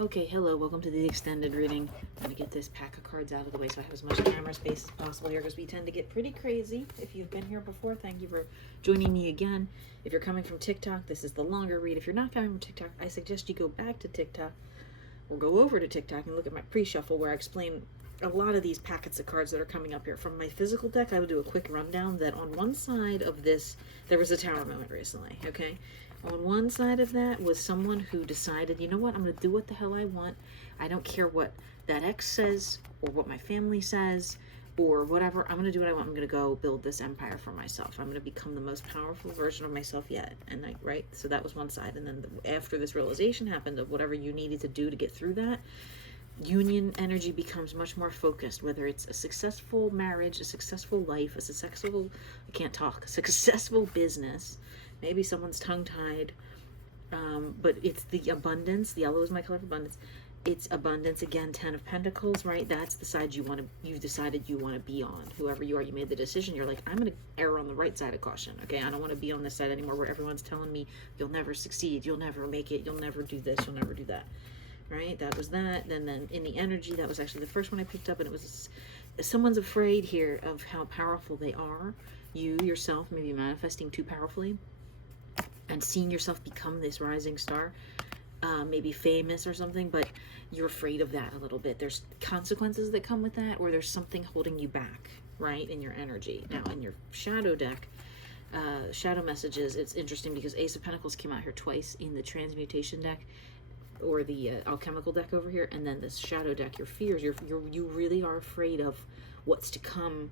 Okay, hello, welcome to the extended reading. I'm going to get this pack of cards out of the way so I have as much camera space as possible here because we tend to get pretty crazy. If you've been here before, thank you for joining me again. If you're coming from TikTok, this is the longer read. If you're not coming from TikTok, I suggest you go back to TikTok or go over to TikTok and look at my pre-shuffle where I explain a lot of these packets of cards that are coming up here. From my physical deck, I will do a quick rundown that on one side of this, there was a tower moment recently, okay? On one side of that was someone who decided, you know what, I'm going to do what the hell I want. I don't care what that ex says or what my family says or whatever. I'm going to do what I want. I'm going to go build this empire for myself. I'm going to become the most powerful version of myself yet. And right? So that was one side. And then after this realization happened of whatever you needed to do to get through that, union energy becomes much more focused, whether it's a successful marriage, a successful life, a successful, I can't talk, a successful business. Maybe someone's tongue-tied, but it's the abundance. The yellow is my color of abundance. It's abundance again. 10 of Pentacles, right? That's the side you've decided you want to be on. Whoever you are, you made the decision. You're like, I'm going to err on the right side of caution. Okay, I don't want to be on this side anymore where everyone's telling me you'll never succeed, you'll never make it, you'll never do this, you'll never do that. Right? That was that. Then in the energy, that was actually the first one I picked up, and it was someone's afraid here of how powerful they are. You yourself may be manifesting too powerfully and seeing yourself become this rising star, maybe famous or something, but you're afraid of that a little bit. There's consequences that come with that, or there's something holding you back, right, in your energy. Now, in your shadow deck, shadow messages, it's interesting because Ace of Pentacles came out here twice in the transmutation deck, or the alchemical deck over here, and then this shadow deck, your fears, you really are afraid of what's to come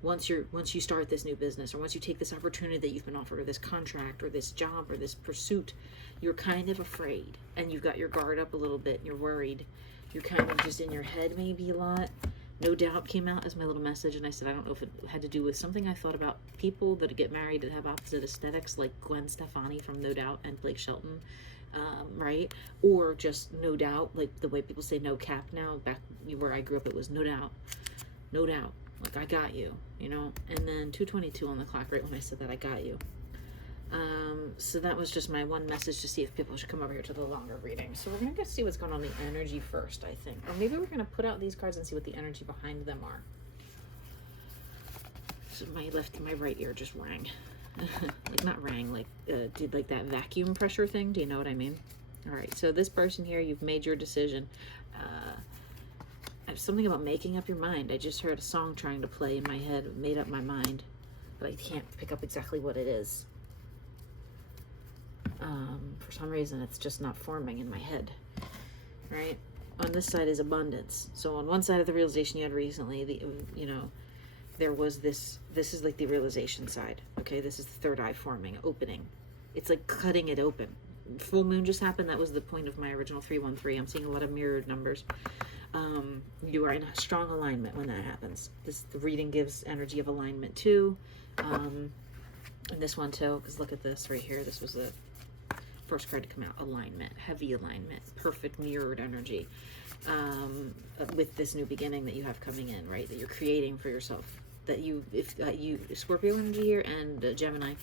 once you start this new business, or once you take this opportunity that you've been offered, or this contract, or this job, or this pursuit. You're kind of afraid, and you've got your guard up a little bit, and you're worried. You're kind of just in your head maybe a lot. No doubt came out as my little message, and I said I don't know if it had to do with something I thought about people that get married that have opposite aesthetics, like Gwen Stefani from No Doubt and Blake Shelton, right? Or just no doubt, like the way people say no cap now. Back where I grew up, it was no doubt, no doubt. Like, I got you, you know? And then 2:22 on the clock, right when I said that, I got you. So that was just my one message to see if people should come over here to the longer reading. So we're going to go see what's going on in the energy first, I think. Or maybe we're going to put out these cards and see what the energy behind them are. So my right ear just rang. Like, not rang, like, did like that vacuum pressure thing. Do you know what I mean? All right, so this person here, you've made your decision. Something about making up your mind. I just heard a song trying to play in my head, made up my mind, but I can't pick up exactly what it is. For some reason, it's just not forming in my head, right? On this side is abundance. So on one side of the realization you had recently, there was this is like the realization side, okay? This is the third eye forming, opening. It's like cutting it open. Full moon just happened. That was the point of my original 313. I'm seeing a lot of mirrored numbers. You are in a strong alignment when that happens. The reading gives energy of alignment too. And this one too, because look at this right here. This was the first card to come out. Alignment, heavy alignment, perfect mirrored energy. With this new beginning that you have coming in, right? That you're creating for yourself. That you Scorpio energy here and Gemini,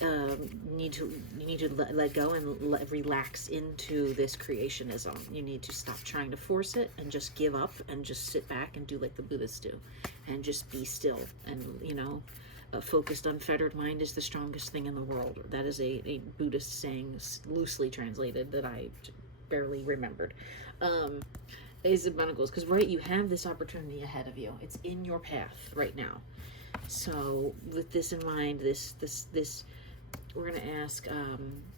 you need to let go and relax into this creationism. You need to stop trying to force it and just give up and just sit back and do like the Buddhists do, and just be still. And a focused, unfettered mind is the strongest thing in the world. That is a Buddhist saying, loosely translated, that I barely remembered. Ace of Pentacles, because right, you have this opportunity ahead of you. It's in your path right now. So with this in mind, this we're going to ask,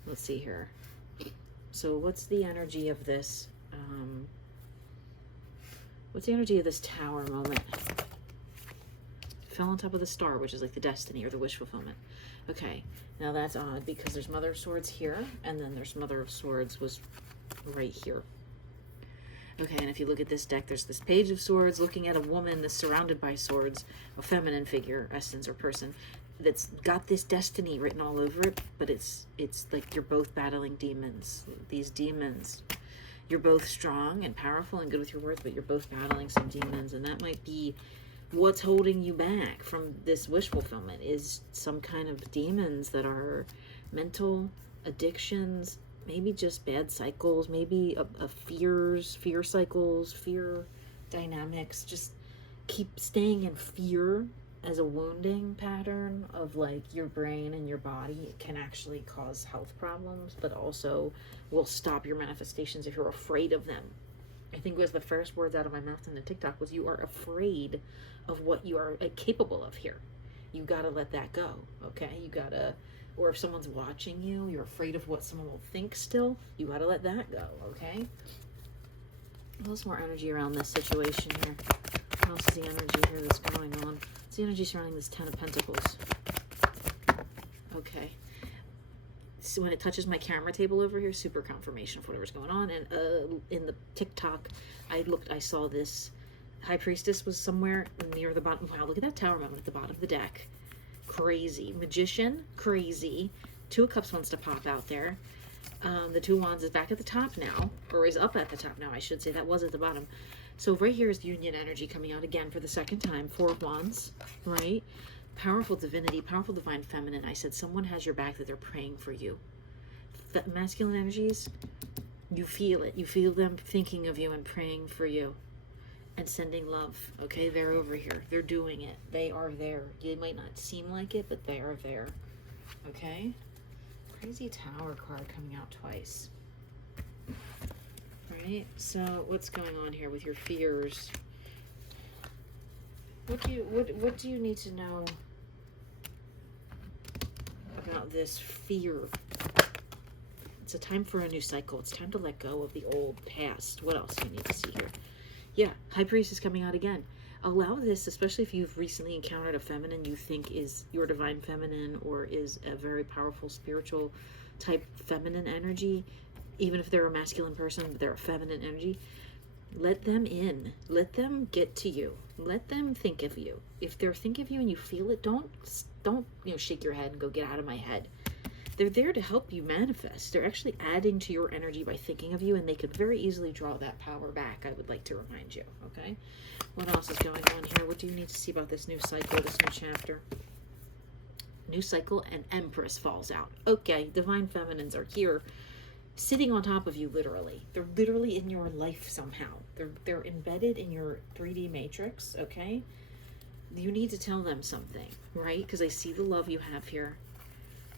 let's see here. So what's the energy of this? What's the energy of this tower moment? Fell on top of the star, which is like the destiny or the wish fulfillment. Okay, now that's odd because there's Mother of Swords here, and then there's Mother of Swords was right here. Okay, and if you look at this deck, there's this Page of Swords looking at a woman that's surrounded by swords, a feminine figure, essence, or person, that's got this destiny written all over it, but it's like you're both battling demons. These demons, you're both strong and powerful and good with your words, but you're both battling some demons, and that might be what's holding you back from this wish fulfillment, is some kind of demons that are mental addictions, maybe just bad cycles, maybe a fear cycles, fear dynamics. Just keep staying in fear as a wounding pattern of like your brain and your body. It can actually cause health problems, but also will stop your manifestations if you're afraid of them. I think it was the first words out of my mouth in the TikTok was, you are afraid of what you are capable of here. You gotta let that go, okay? You gotta, or if someone's watching you, you're afraid of what someone will think still, you gotta let that go, okay? A little more energy around this situation here. What else is the energy here that's going on? It's the energy surrounding this Ten of Pentacles. Okay. So when it touches my camera table over here, super confirmation of whatever's going on. And in the TikTok, I saw this High Priestess was somewhere near the bottom. Wow, look at that Tower moment at the bottom of the deck. Crazy. Magician, crazy. Two of Cups wants to pop out there. The Two of Wands is back at the top now, or is up at the top now, I should say. That was at the bottom. So right here is union energy coming out again for the second time. Four of Wands, right? Powerful divinity, powerful divine feminine. I said someone has your back, that they're praying for you. The masculine energies, you feel it. You feel them thinking of you and praying for you and sending love. Okay, they're over here. They're doing it. They are there. They might not seem like it, but they are there. Okay? Crazy Tower card coming out twice. Right? So what's going on here with your fears? What do you need to know about this fear? It's a time for a new cycle. It's time to let go of the old past. What else do you need to see here? Yeah, High Priest is coming out again. Allow this, especially if you've recently encountered a feminine you think is your divine feminine or is a very powerful spiritual type feminine energy. Even if they're a masculine person, but they're a feminine energy. Let them in. Let them get to you. Let them think of you. If they're thinking of you and you feel it, don't shake your head and go, get out of my head. They're there to help you manifest. They're actually adding to your energy by thinking of you, and they could very easily draw that power back. I would like to remind you, okay? What else is going on here? What do you need to see about this new cycle, this new chapter? New cycle, and Empress falls out. Okay, divine feminines are here, sitting on top of you, literally. They're literally in your life somehow. They're embedded in your 3D matrix, okay? You need to tell them something, right? Because I see the love you have here.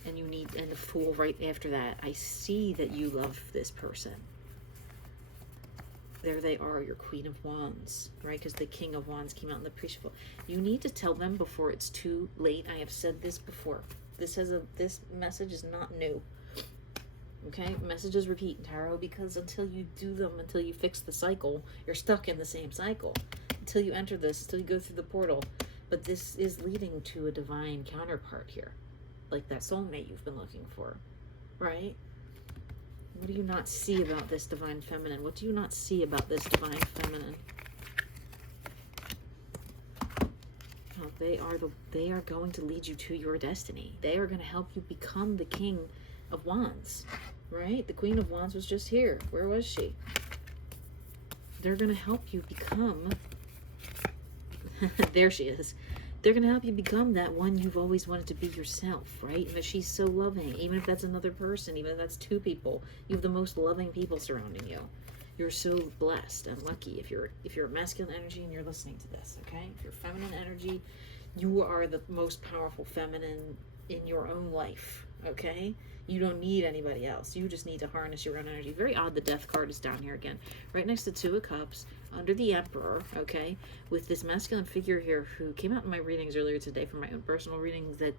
And and the Fool right after that. I see that you love this person. There they are, your Queen of Wands, right? Because the King of Wands came out in the previous. You need to tell them before it's too late. I have said this before. This message is not new. Okay, messages repeat in tarot, because until you do them, until you fix the cycle, you're stuck in the same cycle. Until you enter this, until you go through the portal. But this is leading to a divine counterpart here. Like that soulmate you've been looking for, right? What do you not see about this divine feminine? What do you not see about this divine feminine? Oh, they are going to lead you to your destiny. They are going to help you become the King of Wands, right? The Queen of Wands was just here. Where was she? They're going to help you become there she is. They're going to help you become that one you've always wanted to be yourself, right? And she's so loving, even if that's another person, even if that's two people, you have the most loving people surrounding you. You're so blessed and lucky if you're a masculine energy and you're listening to this, okay? If you're feminine energy, you are the most powerful feminine in your own life, okay? You don't need anybody else. You just need to harness your own energy. Very odd the Death card is down here again. Right next to Two of Cups, under the Emperor, okay? With this masculine figure here who came out in my readings earlier today from my own personal readings that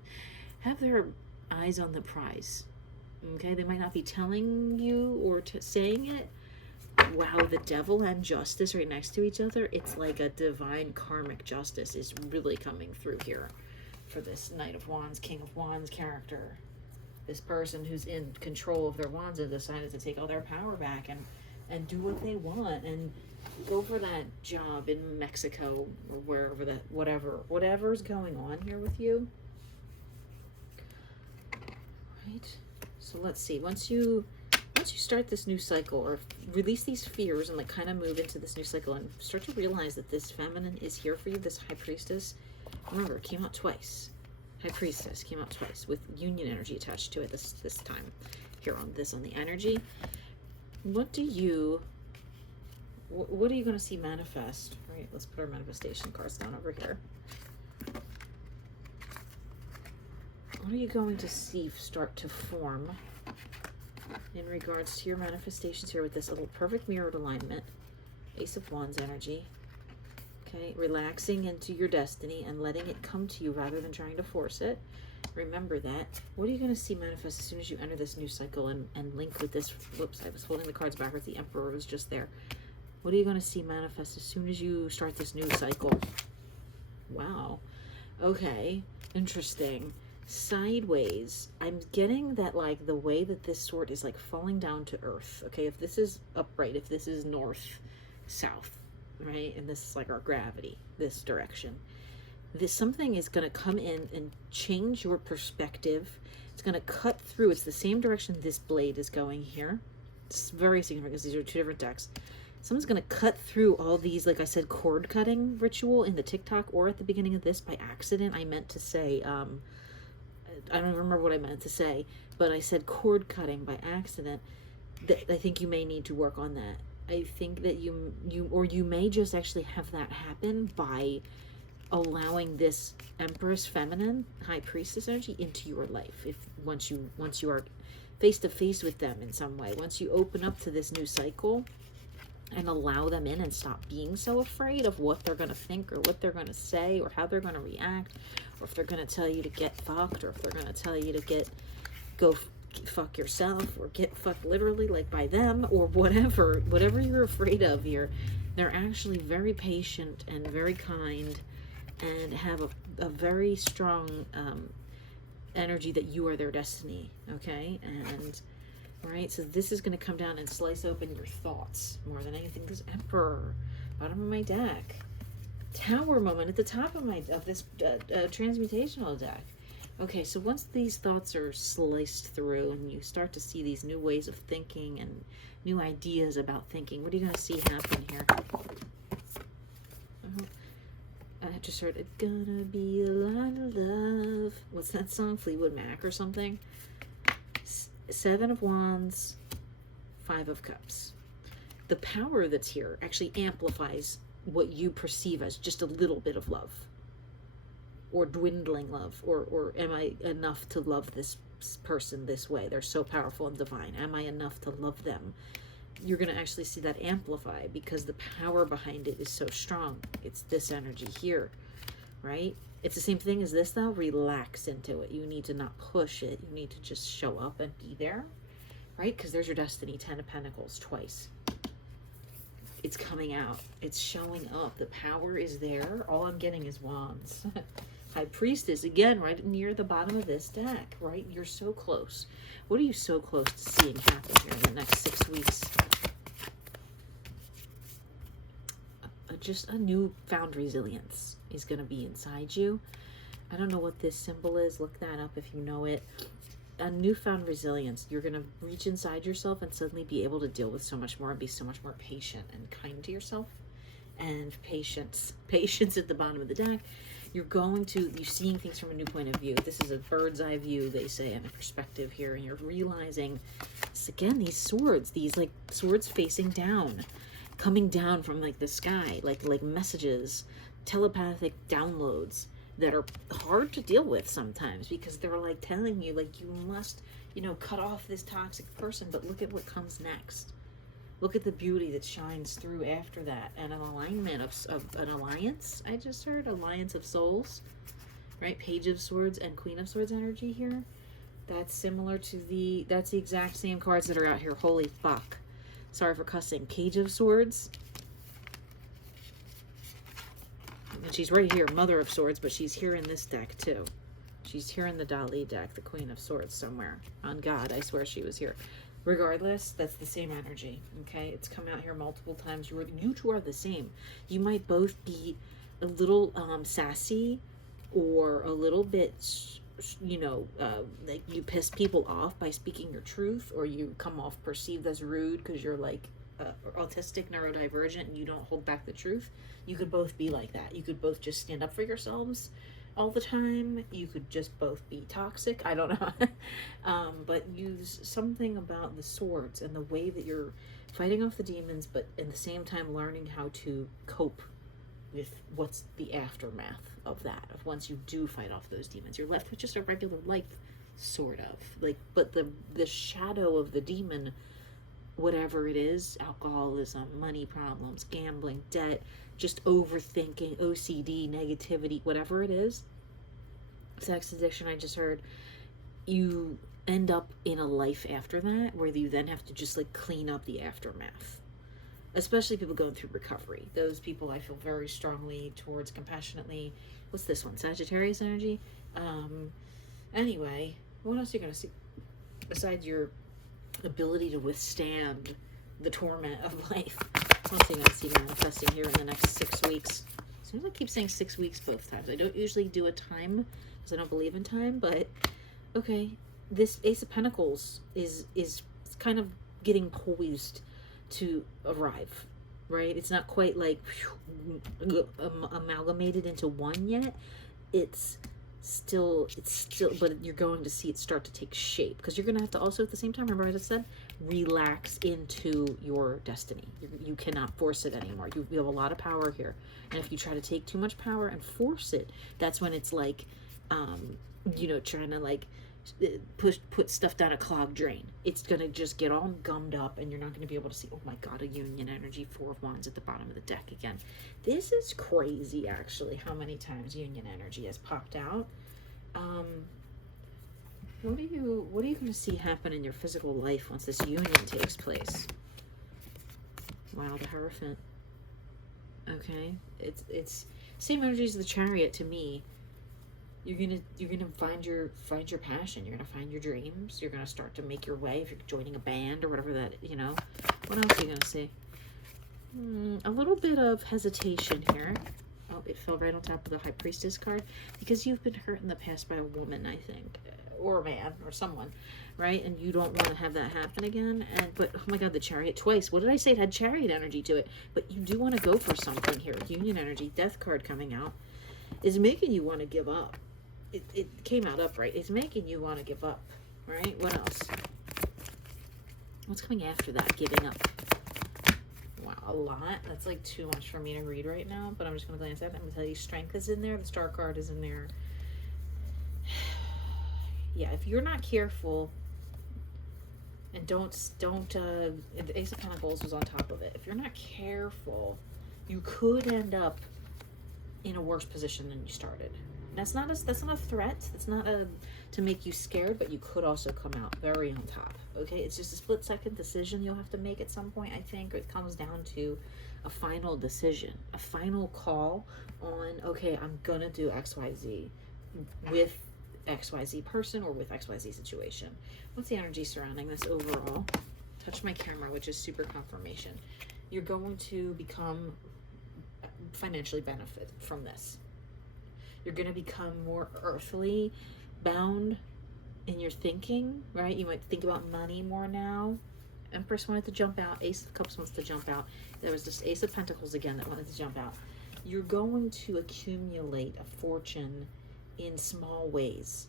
have their eyes on the prize, okay? They might not be telling you or saying it. Wow, the Devil and Justice right next to each other. It's like a divine karmic justice is really coming through here for this Knight of Wands, King of Wands character. This person who's in control of their wands and decided to take all their power back and do what they want and go for that job in Mexico or wherever that, whatever's going on here with you. Right? So let's see. Once you start this new cycle or release these fears and like kind of move into this new cycle and start to realize that this feminine is here for you, this High Priestess. Remember, it came out twice. High Priestess came out twice with union energy attached to it this time. here on this, on the energy. What are you going to see manifest? All right, let's put our manifestation cards down over here. What are you going to see start to form in regards to your manifestations here with this little perfect mirrored alignment? Ace of Wands energy. Okay, relaxing into your destiny and letting it come to you rather than trying to force it. Remember that. What are you going to see manifest as soon as you enter this new cycle and link with this? Whoops, I was holding the cards backwards. The Emperor was just there. What are you going to see manifest as soon as you start this new cycle? Wow. Okay, interesting. Sideways, I'm getting that, like, the way that this sword is like falling down to earth. Okay, if this is upright, if this is north, south, right, and this is like our gravity, this direction, this something is going to come in and change your perspective. It's going to cut through. It's the same direction this blade is going here. It's very significant because these are two different decks. Someone's going to cut through all these, like I said, cord cutting ritual in the TikTok or at the beginning of this by accident. I meant to say, I don't remember what I meant to say, but I said cord cutting by accident. I think you may need to work on that. I think that you may just actually have that happen by allowing this Empress feminine high priestess energy into your life. If once you are face to face with them in some way, once you open up to this new cycle and allow them in and stop being so afraid of what they're going to think or what they're going to say or how they're going to react, or if they're going to tell you to get fucked, or if they're going to tell you to go fuck yourself, or get fucked literally, like by them, or whatever you're afraid of here. They're actually very patient and very kind and have a very strong energy that you are their destiny. Okay, and right, so this is going to come down and slice open your thoughts more than anything. This Emperor, bottom of my deck, Tower moment at the top of this transmutational deck. Okay, so once these thoughts are sliced through and you start to see these new ways of thinking and new ideas about thinking, what are you going to see happen here? I just heard "It's gonna be a lot of love." What's that song? Fleetwood Mac or something? Seven of Wands, Five of Cups. The power that's here actually amplifies what you perceive as just a little bit of love, or dwindling love, or am I enough to love this person this way? They're so powerful and divine. Am I enough to love them? You're going to actually see that amplify because the power behind it is so strong. It's this energy here, right? It's the same thing as this, though. Relax into it. You need to not push it. You need to just show up and be there, right? Because there's your destiny, 10 of Pentacles, twice. It's coming out. It's showing up. The power is there. All I'm getting is Wands. High Priestess, again, right near the bottom of this deck, right? You're so close. What are you so close to seeing happen here in the next 6 weeks? Just a newfound resilience is going to be inside you. I don't know what this symbol is. Look that up if you know it. A newfound resilience. You're going to reach inside yourself and suddenly be able to deal with so much more and be so much more patient and kind to yourself. And patience at the bottom of the deck. You're seeing things from a new point of view. This is a bird's eye view, they say, and a perspective here. And you're realizing, again, these swords, these like swords facing down, coming down from like the sky, like messages, telepathic downloads that are hard to deal with sometimes because they're like telling you like you must, cut off this toxic person, but look at what comes next. Look at the beauty that shines through after that, and an alignment of an alliance. I just heard alliance of souls, right? Page of Swords and Queen of Swords energy here. That's similar to that's the exact same cards that are out here. Holy fuck. Sorry for cussing. Page of Swords. And she's right here, Mother of Swords, but she's here in this deck too. She's here in the Dali deck, the Queen of Swords somewhere. On God, I swear she was here. Regardless, that's the same energy, okay? It's come out here multiple times. You two are the same. You might both be a little sassy or a little bit, like you piss people off by speaking your truth, or you come off perceived as rude because you're like autistic, neurodivergent, and you don't hold back the truth. You could both be like that. You could both just stand up for yourselves, all the time. You could just both be toxic. I don't know. But use something about the swords and the way that you're fighting off the demons, but at the same time learning how to cope with what's the aftermath of that. Of once you do fight off those demons, you're left with just a regular life, sort of. Like, but the shadow of the demon, whatever it is, alcoholism, money problems, gambling, debt, just overthinking, OCD, negativity, whatever it is, sex addiction, I just heard, you end up in a life after that where you then have to just like clean up the aftermath. Especially people going through recovery. Those people I feel very strongly towards, compassionately. What's this one? Sagittarius energy? Anyway, what else are you going to see besides your ability to withstand the torment of life? What else are you going to see manifesting here in the next 6 weeks? Seems like I keep saying 6 weeks both times. I don't usually do a time because I don't believe in time, but okay. This Ace of Pentacles is kind of getting poised to arrive, right? It's not quite like amalgamated into one yet. It's still, but you're going to see it start to take shape, because you're going to have to also at the same time, remember I just said, relax into your destiny. You cannot force it anymore. You have a lot of power here, and if you try to take too much power and force it, that's when it's like, you know, trying to like put stuff down a clogged drain. It's gonna just get all gummed up, and you're not gonna be able to see. Oh my god, a Union energy, 4 of Wands at the bottom of the deck again. This is crazy, actually, how many times Union energy has popped out. What are you gonna see happen in your physical life once this union takes place? Wow, the Hierophant. Okay, it's same energy as the Chariot to me. You're gonna find your passion. You're gonna find your dreams. You're gonna start to make your way if you're joining a band or whatever that, you know. What else are you gonna see? A little bit of hesitation here. Oh, it fell right on top of the High Priestess card, because you've been hurt in the past by a woman, I think, or a man, or someone, right? And you don't want to have that happen again. But oh my god, the Chariot twice. What did I say? It had Chariot energy to it. But you do want to go for something here. Union energy, Death card coming out, is making you want to give up. It came out upright. It's making you want to give up, right? What else? What's coming after that? Giving up. Wow, a lot. That's like too much for me to read right now, but I'm just going to glance at it. I'm going to tell you Strength is in there. The Star card is in there. Yeah, if you're not careful, and don't the Ace of Pentacles was on top of it. If you're not careful, you could end up in a worse position than you started. That's not a threat. That's not to make you scared, but you could also come out very on top. Okay, it's just a split-second decision you'll have to make at some point. I think it comes down to a final decision, a final call on, okay, I'm gonna do XYZ with XYZ person or with XYZ situation. What's the energy surrounding this overall? Touch my camera, which is super confirmation. You're going to become financially benefit from this. You're going to become more earthly bound in your thinking, right? You might think about money more now. Empress wanted to jump out. Ace of Cups wants to jump out. There was this Ace of Pentacles again that wanted to jump out. You're going to accumulate a fortune in small ways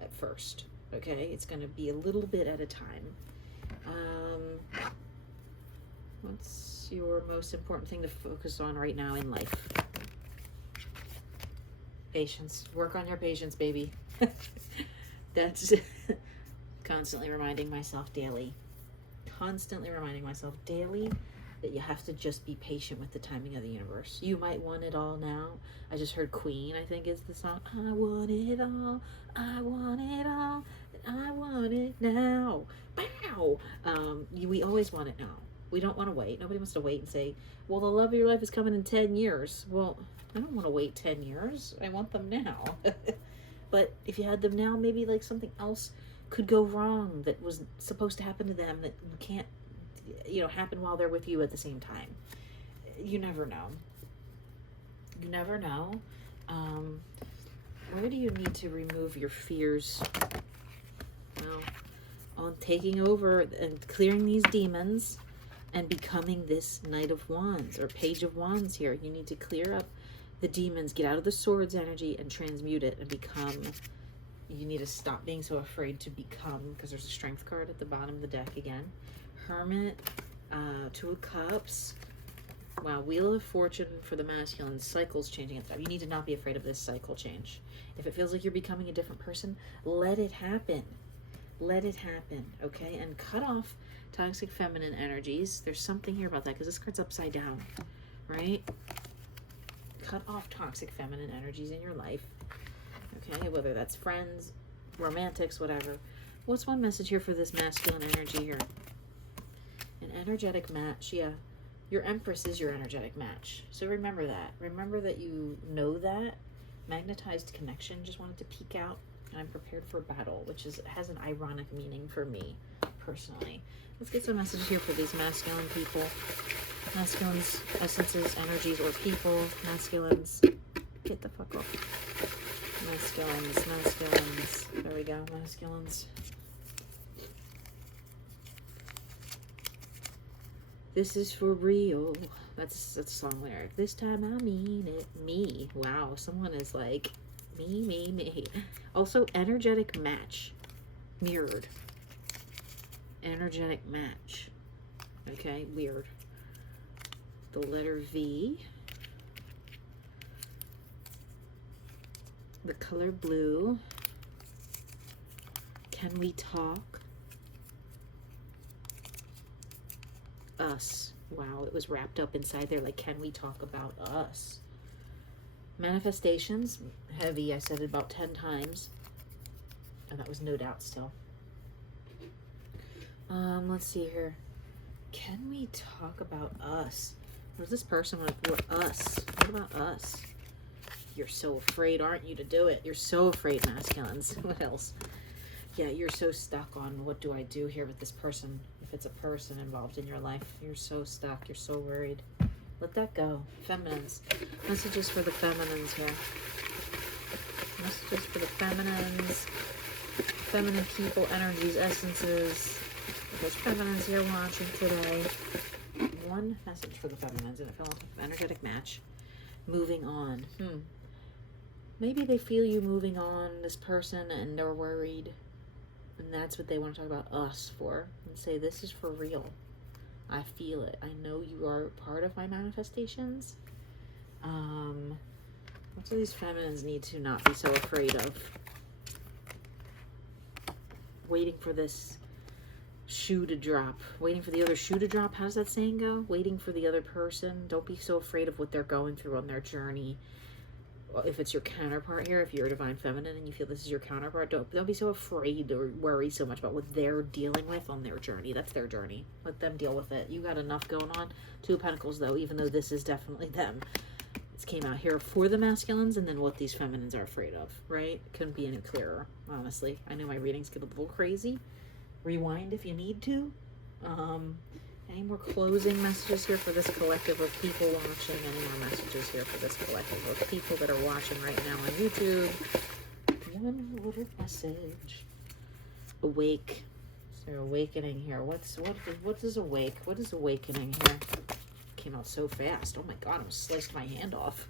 at first, okay? It's going to be a little bit at a time. What's your most important thing to focus on right now in life? Patience. Work on your patience, baby. That's constantly reminding myself daily. Constantly reminding myself daily that you have to just be patient with the timing of the universe. You might want it all now. I just heard Queen, I think is the song. I want it all. I want it all. I want it now. Bow! We always want it now. We don't want to wait. Nobody wants to wait and say, well, the love of your life is coming in 10 years. Well, I don't want to wait 10 years. I want them now. But if you had them now, maybe like something else could go wrong that was supposed to happen to them that can't, you know, happen while they're with you at the same time. You never know. You never know. Where do you need to remove your fears? Well, on taking over and clearing these demons and becoming this Knight of Wands or Page of Wands here. You need to clear up the demons, get out of the Swords energy and transmute it and become. You need to stop being so afraid to become, because there's a Strength card at the bottom of the deck again. Hermit, Two of Cups. Wow, Wheel of Fortune for the masculine. Cycles changing and stuff. You need to not be afraid of this cycle change. If it feels like you're becoming a different person, let it happen. Let it happen, okay? And cut off toxic feminine energies. There's something here about that because this card's upside down, right? Cut off toxic feminine energies in your life, okay? Whether that's friends, romantics, whatever. What's one message here for this masculine energy here? An energetic match, yeah. Your Empress is your energetic match. So remember that. Remember that you know that. Magnetized connection, just wanted to peek out. And I'm prepared for battle, which has an ironic meaning for me, personally. Let's get some message here for these masculine people. Masculines, essences, energies, or people. Masculines. Get the fuck off. Masculines, masculines. There we go, masculines. This is for real. That's a song lyric. This time I mean it. Me. Wow, someone is like, me. Also, energetic match. Mirrored. Energetic match. Okay, weird. The letter V. The color blue. Can we talk? Us. Wow, it was wrapped up inside there. Like, can we talk about us? Manifestations. Heavy. I said it about 10 times. And that was no doubt still. Let's see here. Can we talk about us? What does this person want to do? Us. What about us? You're so afraid, aren't you, to do it? You're so afraid, masculines. What else? Yeah, you're so stuck on what do I do here with this person. If it's a person involved in your life, you're so stuck. You're so worried. Let that go. Feminines. Messages for the feminines here. Messages for the feminines. Feminine people, energies, essences. There's feminines here watching today. One message for the feminines, and it fell off an energetic match. Moving on. Maybe they feel you moving on, this person, and they're worried. And that's what they want to talk about us for. And say, this is for real. I feel it. I know you are part of my manifestations. What do these feminines need to not be so afraid of? Waiting for this shoe to drop. Waiting for the other shoe to drop. How does that saying go? Waiting for the other person. Don't be so afraid of what they're going through on their journey. If it's your counterpart here, if you're a divine feminine and you feel this is your counterpart, don't be so afraid or worry so much about what they're dealing with on their journey. That's their journey. Let them deal with it. You got enough going on. Two of Pentacles, though, even though this is definitely them. This came out here for the masculines and then what these feminines are afraid of, right? Couldn't be any clearer, honestly. I know my readings get a little crazy. Rewind if you need to. Any more closing messages here for this collective of people watching? Any more messages here for this collective of people that are watching right now on YouTube? One little message. Awake. Is there awakening here? What is awake? What is awakening here? Came out so fast. Oh my god, I almost sliced my hand off.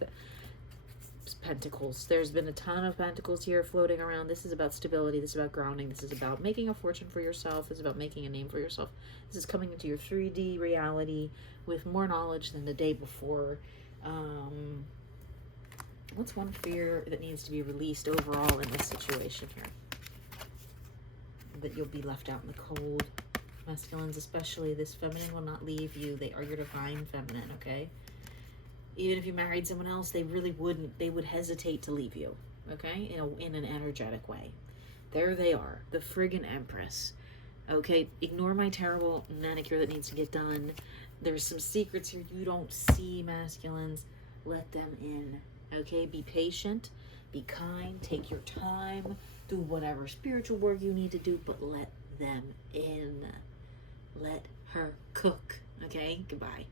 Pentacles. There's been a ton of pentacles here floating around. This is about stability. This is about grounding. This is about making a fortune for yourself. This is about making a name for yourself. This is coming into your 3D reality with more knowledge than the day before. What's one fear that needs to be released overall in this situation here? That you'll be left out in the cold. Masculines especially. This feminine will not leave you. They are your divine feminine, okay? Even if you married someone else, they really wouldn't. They would hesitate to leave you, okay? In an energetic way. There they are, the friggin' Empress. Okay, ignore my terrible manicure that needs to get done. There's some secrets here you don't see, masculines. Let them in, okay? Be patient, be kind, take your time, do whatever spiritual work you need to do, but let them in. Let her cook, okay? Goodbye.